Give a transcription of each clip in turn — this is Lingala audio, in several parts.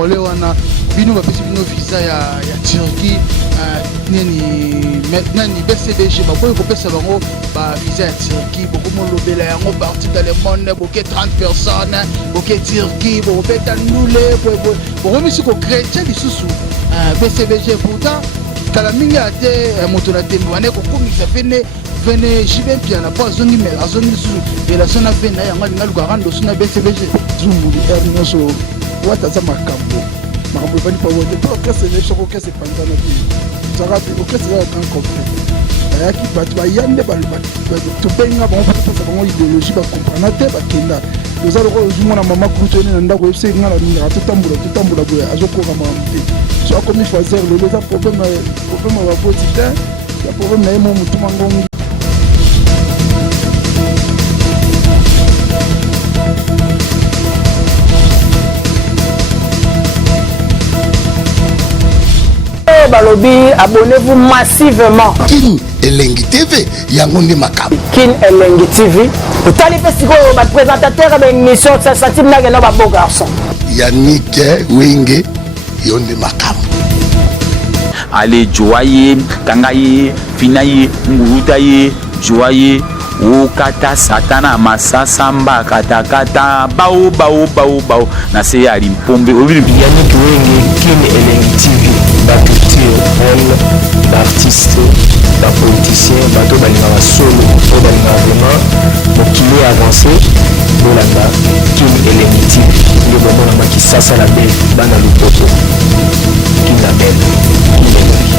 Ole wana bino bapesi bino visa ya Turquie nani BCBG bakoye kopesa bango ba visa ya Turquie bokomo lobela yango partout dans le monde boke 30 personnes boke Turquie bokopeta nule bokomisi ko créer lisusu BCBG pourtant kala mingi ate moto na tembo ane kokomisa vene jibe pia na pas zongi mela zongi su relation na vena yango linga lukarando suna BCBG zumbu ernoso wataza makambo bani pa wote to kese ne shoko kese panzana bi zarabi o kese ya kan complet ayaki batu ba yande ba to benga ba on peut pas idéologie ba comprendre te ba kenda doza loko ozumona mama kuto ne ndako yose ngala ninga tutambula boya azoko kama mte so akomi fazer le les problème ba potita ya problème na yemo mutuma ngongi. Balobi, abonnez-vous massivement. Kin Elengi TV, Yangonde Makab. Kin Elengi TV. Vous allez faire votre présentateur de l'émission, ça s'attire là, il y a un beau garçon. Yannick Wenge, Yonde Makab. Allez, joyeux, kangaye, finaye, ngutaye, joyeux. Ukata satana masasamba katakata bao na se ya limpombe Yannick Wenge, Kin Elengi TV. La culture, elle, l'artiste, la politicien, bateau balinga solo, bateau balinga vraiment, donc il est avancé, Bolanda, Kin Elengi TV, le moment là qui sasa la belle, bana le poto, Kin la belle, Kin Elengi.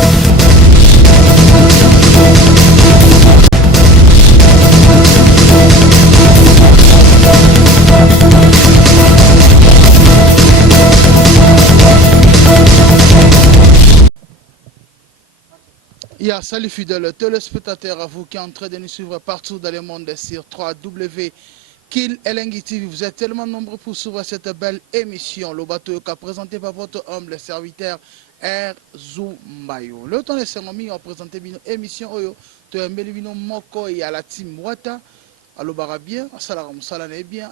Salut fidèles téléspectateurs, à vous qui êtes en train de nous suivre partout dans le monde sur 3W Kin Elengi TV. Vous êtes tellement nombreux pour suivre cette belle émission. Le bateau qu'a présenté par votre humble serviteur R. Zumbayo. Le temps de Sengomi a présenté une émission Oyo. Tu as mis le moko et à la team Wata. Alors bien, ça n'est bien.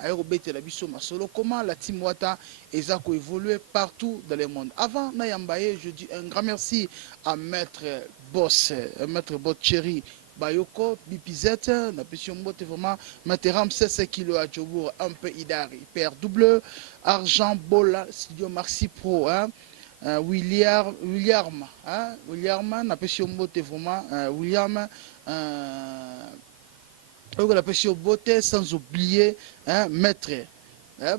La biso masolo. Comment la team Wata est évolué partout dans le monde. Avant Nayambaye, je dis un grand merci à Maître Boss Chéri Bayoko, Bipizette, la passion botte vraiment, Materam 16 kg à Djobour, un peu Idari, Père Double, Argent Bola, Studio Maxi Pro, William, la passion botte vraiment, William, la passion botte, sans oublier, Maître,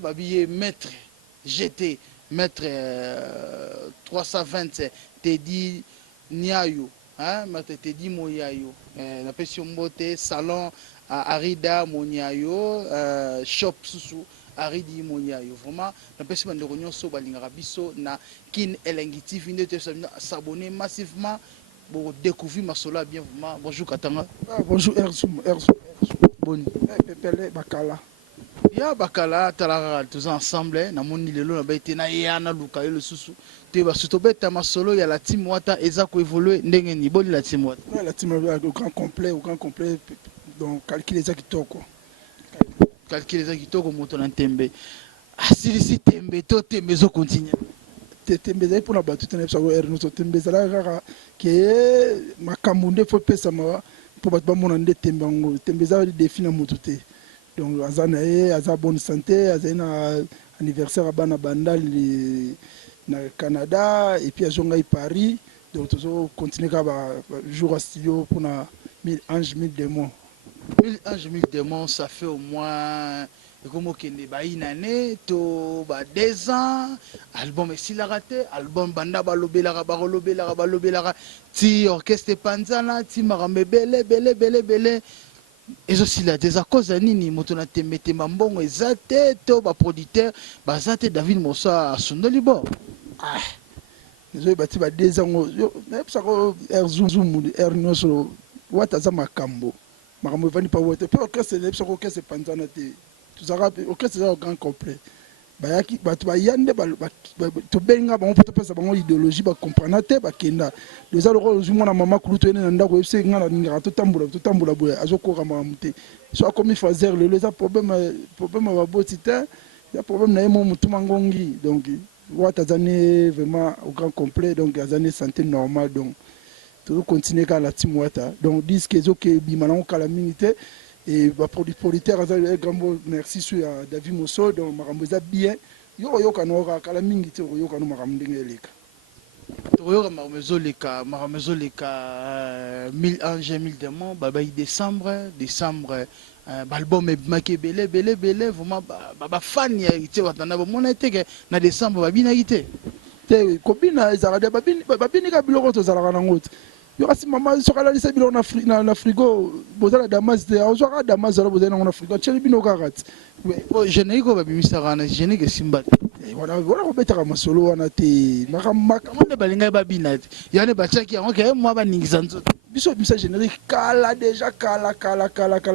Babier Maître, GT, Maître 320, Teddy Niayo. Teddy Moyayo, la passion beauté, salon Arida Moniayo, shop Susu Aridi Moniayo. Vraiment, la passion de réunion so balingarabiso na Kin Elengi TV, s'abonner massivement pour découvrir ma sola bien vraiment. Bonjour Katanga. Bonjour Erzu. Bon. Pepele Bakala. Ya Bakala, talara tous ensemble, na moni lelo na baite na yana luka le susu. Tu vas surtout bête ma solo, il y a la team Wata, Ezako évolué, ndenge ni boli la team Wata. La team au grand complet, donc calculer ça qui toko. Calculer ça qui toko moto na tembe. Asili tembe to tembe zo continue. Tembe za pour la battu tena ça er nous tembe za la rara que makambo faut pesa ma pour battre mon ande tembe ngo tembe za définir moto te. Donc aza bonne santé, azana anniversaire à bana bandal na Canada et puis à Jongai Paris, donc toujours continuer à jouer à studio pour 1000 anges 1000 démons. 1000 anges 1000 démons, ça fait au moins comme une année, 2 ans. Album est la raté, album banda balobela ti orchestre panzana, ti marambe bele. Et aussi là des causes nini motona temete mambongo ezate to ba producteur bazate David Mossa Sondolibo. Nous bati ba 2 ans yo ça ko Zoom Ernoso wataza makambo vani pa wote pe orchestre ne ça ko orchestre panzana te tout orchestre au grand complet bayaki batu ba yande to benga ba on peut pas savoir idéologie ba comprendre te ba kenda déjà le rôle na mama kuluto ene ndako yose ngala ninga to tambula boya azoko kama mute so akomi fazer le les problème ba botita ya problème na yemo mutuma ngongi donc Ouattazane vraiment au grand complet, donc Azane santé normale, donc tout continuer à la team Ouatta. Donc disent que Bimanon calamité et producteur un grand merci sur David Mosso, donc Maramboza bien. Yo kanora calamité yo kanu maramdengeleka. Toyoka maramezoleka 1000 anges 1000 démons baba décembre l'album est maqué belé vraiment fan ya ité watana ba mona été na décembre babina ité te kobina ezarade babini ka biloko to zalaka na ngote yo kasi mama sokala lisa biloko na frigo bozala damas te ozwaka damas zala bozala na frigo tsheli bino kakati générique babimisa na générique simba voilà kobetaka masolo wana te makamande balinga babina te yane bachaki yango ke moi baningisa nzoto biso misa générique kala déjà kala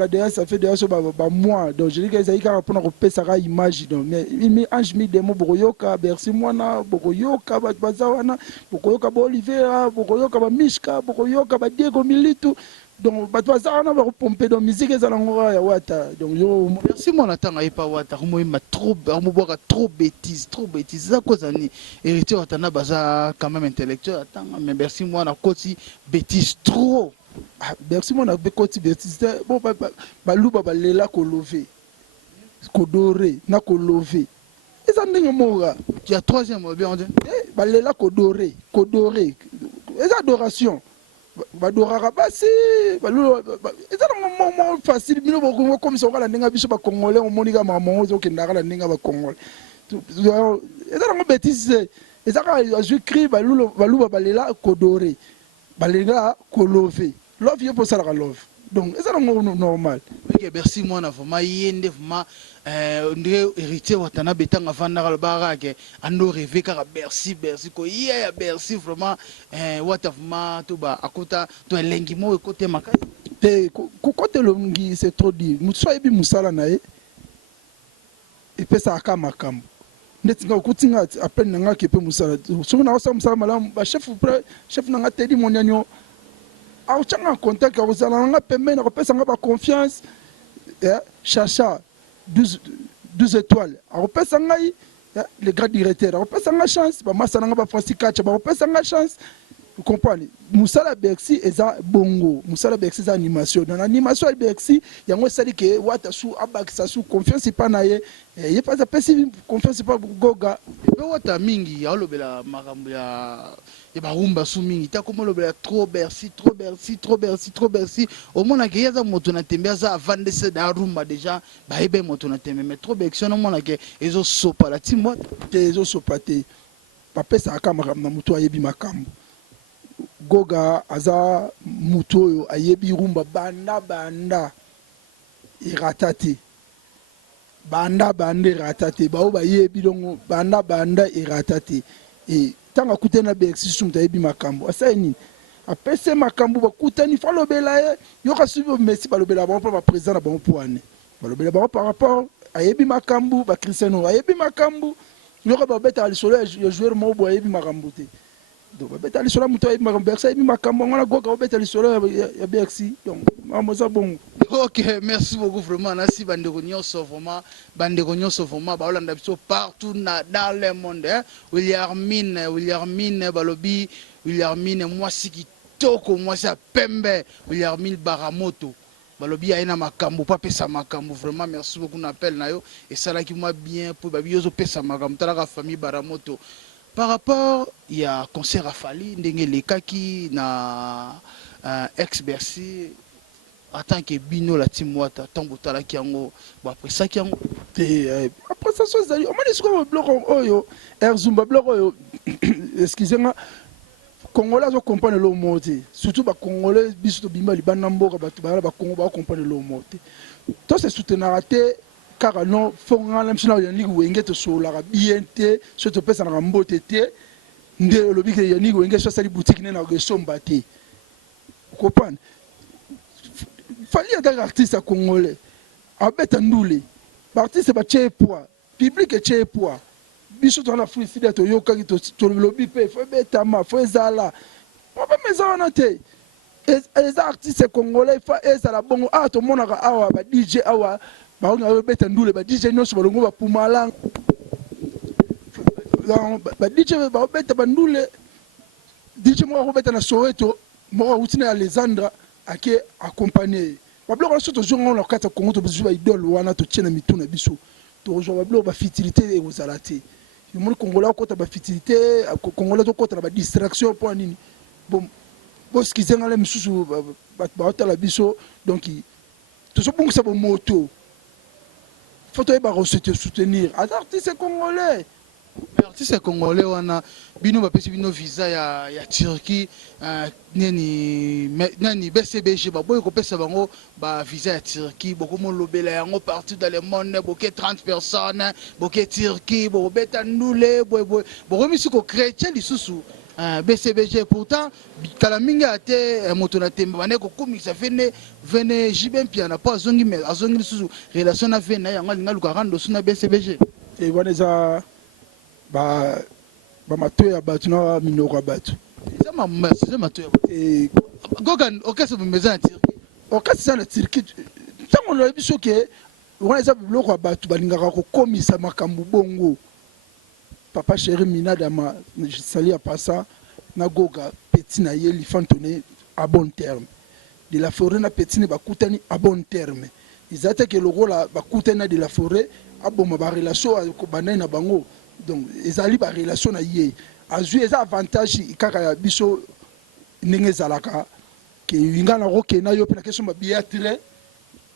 déjà ça fait déjà so ba mois donc générique ezali kaka mpona kopesaka image donc mais ange mi demo bokoyoka bercy mwana bokoyoka bato baza wana bokoyoka ba Olivera bokoyoka ba Mishka bokoyoka ba Diego Militu donc bato baza wana bakopompe donc musique ezala ngo ya Ouatta donc yo merci mwana tanga yepa Ouatta komoyima trop amobwaka trop bêtise za kozani héritier watana baza quand même intellectuel atanga mais merci mwana koti bêtise trop merci mwana bekoti bêtise bon baluba balela kolove kodore na kolove eza ndenge moka ya troisième bien on dit balela kodore eza adoration badoraka basi eza na facile bino bokomisa okala ndenge biso bakongolais omonika mamongo ozokendaka na ndenge bakongolais eza nango bétise eza kaka azwi cri baluba balela kodore balela kolove love yo mpo osalaka love donc eza nango normal merci mwana vraiment yende vraiment ndenge héritier watana betanga vandaka lobaka ke ando rêver kaka bercy koya ya bercy vraiment Ouatta vraiment to ba akota to elengi mo ekote makasi te kokote longi c'est trop dit muso yebi musala na ye epesa aka makambo ndeti nga okutinga appel nanga ke pe musala soki na osala musala malamu ba chef nanga tedi monyanyo aochanga en contact akozala nanga pembeni akopesa nga ba confiance chacha 12 étoiles akopesa ngai le grand directeur akopesa nga chance bamasa nanga ba Francis Kacha bakopesa nga chance vous comprenez musala Bercy eza bongo musala Bercy eza animation dans l'animation ya Bercy yango esali ke Ouatta su abakisa su confiance pa na ye ye pas apesi confiance pa goga pe Ouatta mingi alobela makambo ya barumba su mingi ta komo lobela trop Bercy omona ke yaza moto na tembe aza avande se da rumba déjà ba ebe moto na tembe mais trop Bercy on mona ke ezo sopa la timo te ezo sopa te bapesa aka makambo na moto ayebi makambo goga aza mutu oyo ayebi rumba banda irata te bao bayebi dongo banda irata te e tanga kutena Bercy sumta ayebi makambo asaini apese makambo bakutani falobela ye yoka subi Messi balobela bango pa président na bango poane balobela bango par rapport ayebi makambo ba Cristiano ayebi makambo yoka babeta lisolo ya joueur mo bo ayebi makambo te donc babeta lisolo muto ayebi makambo Bercy ayebi makambo ngona goka babeta lisolo ya Bercy donc mamoza bon. Ok, merci beaucoup vraiment. Merci bandeko nyonso vraiment baolanda biso partout dans le monde. Williamine balobi Williamine mwasi kitoko mwasi pembe Williamine Baramoto balobi aina makambo pa pesa makambo vraiment merci beaucoup na appel na yo et ça là qui moi bien pour babi yozo pesa makambo tala famille Baramoto par rapport il y a concert à Fali ndenge lekaki na ex Bercy en tant que bino la team Ouatta tango tala kiango après ça kiango après ça so zali on m'a dit quoi bloc oyo Zumba bloc oyo excusez-moi Congolais zo comprendre le mot surtout ba Congolais biso to bimba libana mboka ba ba Congo ba comprendre le mot to c'est soutenir te car non fonga la mchina ya ligue wenge to sola bien te so to pesa na mbote te nde lobi ke ya ligue wenge so sali boutique na go somba te comprendre fali ya artiste congolais abeta ndule ba artiste ba che poids public che poids biso to na freestyle to yoka to lobi pe fo beta ma fo ezala on ba maison na te les artistes congolais fa ezala bongo to monaka awa ba DJ awa ba on beta ndule ba DJ nyonso balongo ba Pumalang DJ baobeta bandule DJ moko akobeta na Soweto moko awuti na Alexandra ake accompagner babiloko nyonso tozwi yango na kati ya Congo tozwi baidole wana totie na mitu na biso tozwa babiloko bafutilité ekozala te yomoni Congolais akota bafutilité Congolais tokota na badistraction mpo ya nini bon boskize ngala misusu bato baotala biso donc tozobongisa bomoto faut toyeba soutenir artiste congolais. Artiste congolais wana bino bapesi bino visa ya Turquie nani BCBG baboye kopesa bango ba visa ya Turquie bokomo lobela yango partout dans le monde boke 30 personnes boke Turquie bobeta ndule bokomisi ko chrétien lisusu BCBG pourtant kala mingi ate moto na temba bane ko komisa vene jibem piana pas azongi lisusu relation na vene yango linga luka rando suna BCBG et waneza ba matoya ya bato na minoko ya bato c'est matoya et gogan okase bumeza na Turquie okase na Turquie tango na biso ke waneza biloko ya bato balingaka ko komisa makambu bongo papa chéri Minadama je salue à passant na goga petit na yeli fantoné à bon terme de la forêt na petit ne bakutani à bon terme ils attaquent le rôle ba kutana de la forêt a bon ma relation ko banai na bango donc ezali ba relation na ye azui eza avantage kaka biso ndenge zalaka ke inga na roke na yo pe na question ba biatre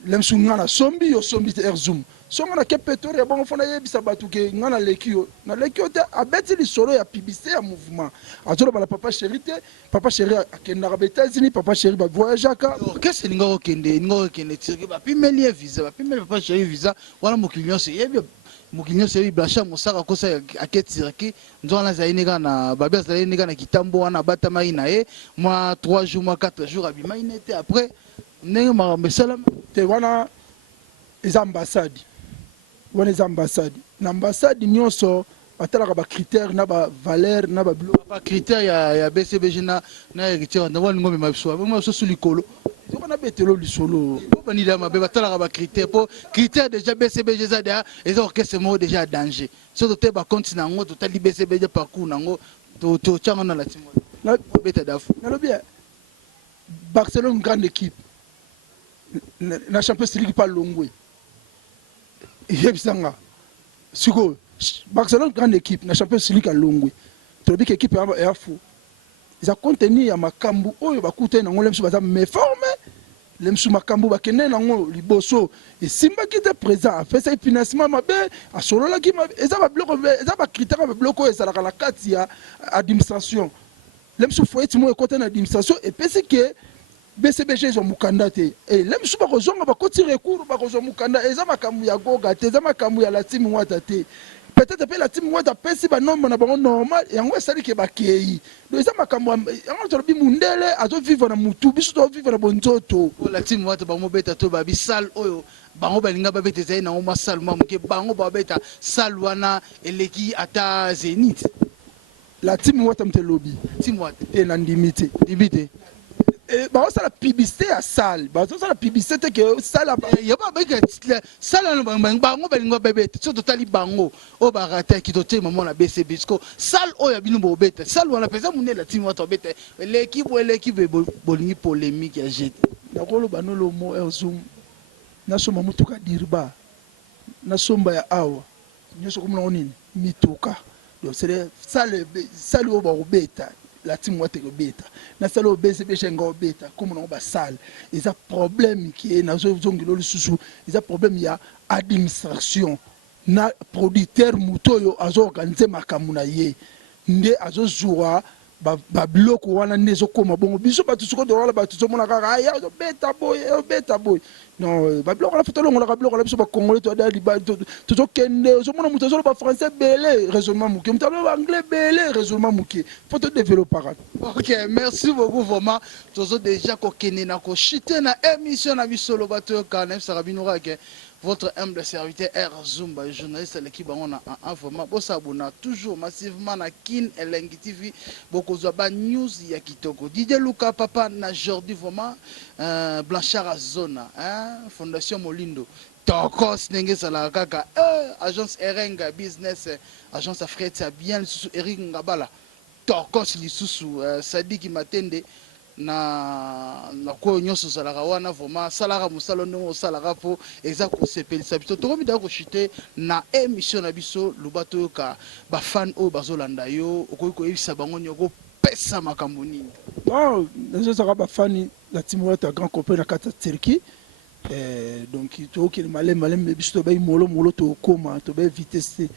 lemsu ngana sombi yo sombi te zoom songa na kepetori ya bongo fona yebisa batu ke ngana lekio na lekio te abeti li solo ya publicité ya mouvement azolo bala papa chéri te papa chéri akenda ba États-Unis papa chéri ba voyageaka qu'est-ce que ningo kende Turquie ba pimeli visa ba pimeli papa chéri visa wana mokilio se yebi mokilio se yebi blancha mosaka kosa ake Turquie nzona za inega na babia za inega na kitambo wana batama ina moi 3 jours moi 4 jours abima inete après ndenge marambesalam te wana les ambassades wana les ambassades na ambassade nyonso batalaka ba critères na ba valeur na ba bilo ba critères ya BCBG na héritier na wana ngombe mabso mabso sulikolo wana betelo lisolo po ni dama be batalaka ba critères po critères déjà BCBG za déjà les orchestres mo déjà danger so te ba compte na ngo to tali BCBG parcours nango to changa na latimo na beta dafu na bien Barcelone grande équipe na Champions League pas longwe yebisanga siko Barcelone grande équipe na Champions League a longwe to bi équipe ya fou ils a contenu ya makambu oyo bakute na ngolem su baza me forme lemsu makambu bakene na ngo liboso et simba qui était présent a fait ça financement mabe a solola ki eza ba bloko eza ba critère ba bloko eza la kati ya administration lemsu foyeti mo côté na administration et pesi que BCBG zo mukanda te et lemsu ba kozonga ba koti recours ba kozo mukanda eza makambu ya goga te eza makambu ya la team wata te peut-être pe la team wata pesi ba nombre na bango normal yango esali ke bakei donc eza makambu yango to bi mundele azo vivre na mutu biso to vivre na bonzoto la team wata ba mo beta to ba bisal oyo bango balinga ba beta zai na ngo masal mamu ke bango ba beta salwana eleki ata Zenith la team wata mtelobi team wata et na ndimite dibite bah ça la publicité à salle bah ça la publicité que salle ya ba ba salle no bango balinga ba beta so totali bango o ba rata ki to tema mona BCB sko salle o ya bino bo beta salle wana pesa munene la team wata beta l'équipe bolingi polémique ya jet na kolo banolo mo zoom na soma mutuka dirba na somba ya awa nyoso komona onini mituka donc c'est salle o ba beta la team wate ko beta na salo BCBG ngo beta comme on ba salle ils a problème qui est na zongilo lisusu ils a problème ya administration na producteur mutoyo azo organiser makamuna ye nde azo zuwa ba bloko wana nezo koma bongo biso batu suko do wala batu somona kaka ya beta boy non ba bloko la photo longo la bloko la biso ba congolais to dali ba to kende somona muto zo ba français belé raisonnement muke muto ba anglais belé raisonnement muke photo développer. OK, merci beaucoup vraiment tozo déjà ko kene na ko chiter na émission na biso lo bato kana sarabinora ke votre humble serviteur R Zumba, journaliste de l'équipe on a un format bosabona toujours massivement na Kin Elengi TV beaucoup zoba news ya kitoko Didier Luka papa na Jordi vraiment Blanchard Zona hein Fondation Molindo Tokos ndenge ezalaka kaka agence Erenga business agence Afrique ya bien lisusu Eric Ngabala Tokos lisusu Sadiki Matende na ko nyonso ezalaka wana vraiment salaka musalo ndenge osalaka po eza kosepelisa biso tokomi da koshite na émission na biso lubato yoka ba fan o bazolanda yo okoki koyebisa bango nyoko pesa makambo nini. Bon, les autres ba fan la Timor est un grand copain na kata Turquie. Donc to ki malem biso ba molo to koma to ba vitesse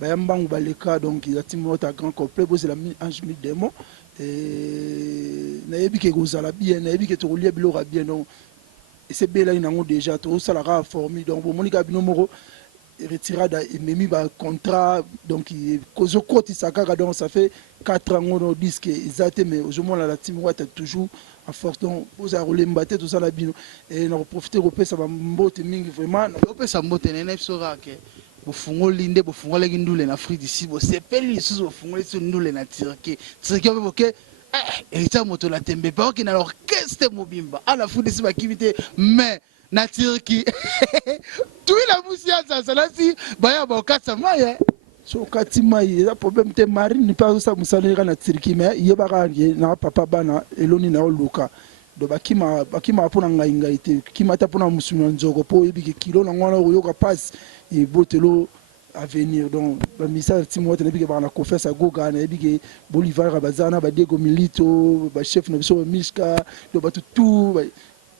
ba yambangu baleka donc la Timor est un grand complet bo c'est la ange mille démons na yebi ke gozala bien na yebi ke to lié bilora bien donc et c'est bela inango déjà to salara formé donc bo monika bino moko retirada et memi ba contrat donc kozo koti sakaka donc ça fait 4 ans on dit que exact mais aujourd'hui la team est toujours à force donc aux arolé mbaté tout ça la bino et on profiter repé ça va mbote mingi vraiment opé ça mbote nene sora ke bofungoli nde bofungoli ngindule na Afrique d'ici bo sepeli sous bofungoli sur ndule na Turquie oke eta moto la tembe pas que na l'orchestre mobimba à la Afrique d'ici ba kivité mais na Turquie tout la musique ça là si baya ba okatsa maya so katima il y a problème te marine pas ça musalira na Turquie mais yebaka na papa bana eloni na oluka do bakima pona ngai te kimata pona musuna nzogo po yebiki kilo na ngwana yoka passe et botelo à venir donc le message Timothée na biki ba na confesse à goga na yebiki Bolivar bazana ba Diego Milito ba chef na biso Mishka do ba tout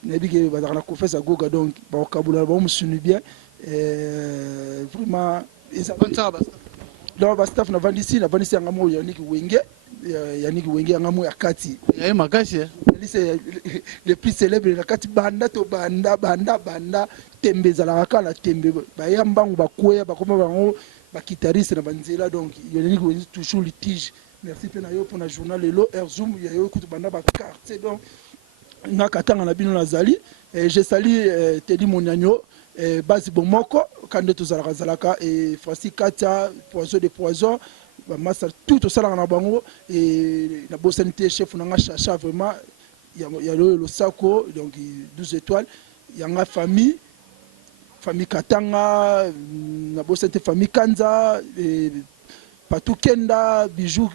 na yebiki ba na confesse à goga donc ba kabula ba musunu bien vraiment ils ont donc ba staff na vandisi ngamo Yannick Wenge ngamo ya kati ya makasi le plus célèbre na kati banda to banda tembe za kala tembe ba yambangu ba koya ba koma bango ba guitariste na banzela donc Yannick Wenge toujours litige merci pe na yo pour na journal lelo Zoom ya yo kutu banda ba quartier donc na katanga na bino na zali je salue Teddy Monagno basi bomoko kande tozalaka zalaka et Francis Katia poison ba massa tout ça na bango et na bosanité chef na chacha vraiment ya le sako donc 12 étoiles ya nga famille Katanga na bosanité famille Kanza et Patou Kenda bijou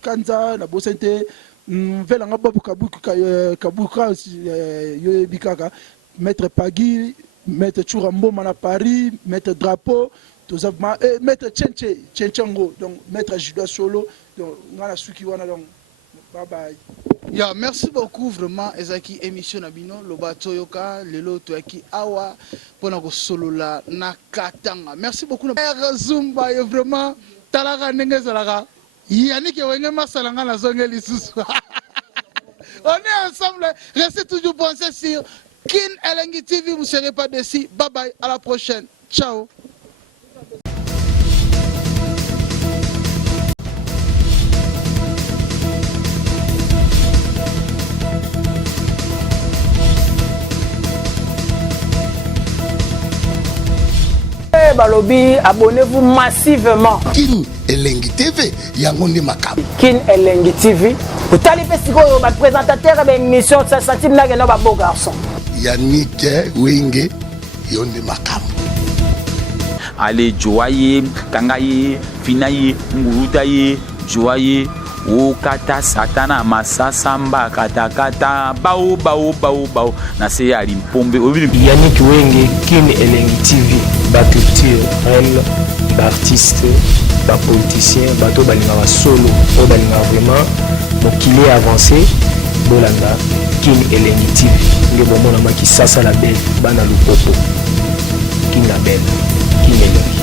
Kanza na bosanité vela nga babu kabuka yo bikaka maître Pagui Maître Churambo à Paris, Maître Drapeau, Maître Tchenchango, donc Maître Judas Solo, donc on a su qui wana donc bye bye. Ya merci beaucoup vraiment ezaki émission nabino lobato yoka lelo toaki awa pona ko solo la na katanga. Merci beaucoup na Zumba yo vraiment talaka ndenge zalaka. Yannick Wenge masalanga na zongeli susu. On est ensemble, restez toujours pensés sur Kin Elengi TV, vous ne serez pas déçus. Bye bye, à la prochaine. Ciao. Balobi, abonnez-vous massivement. Kin Elengi TV, yangonde makambo. Kin Elengi TV. Vous allez faire votre présentateur de l'émission, ça s'attire na beau garçon. Yannick Wenge, yonde makambo. Ale joaye, kangaye, finaye, ngurutaye, joaye, okata satana masasamba katakata bao na se ya limpombe Yannick Wenge, Kin Elengi TV, ba culture, elle, ba artiste, ba politicien, bato balinga solo, o balinga vraiment mokili avancé, bolanda Kin Elengi TV, nge bomona maki sasa la belle, bana lupopo, Kin la belle, Kin Elengi.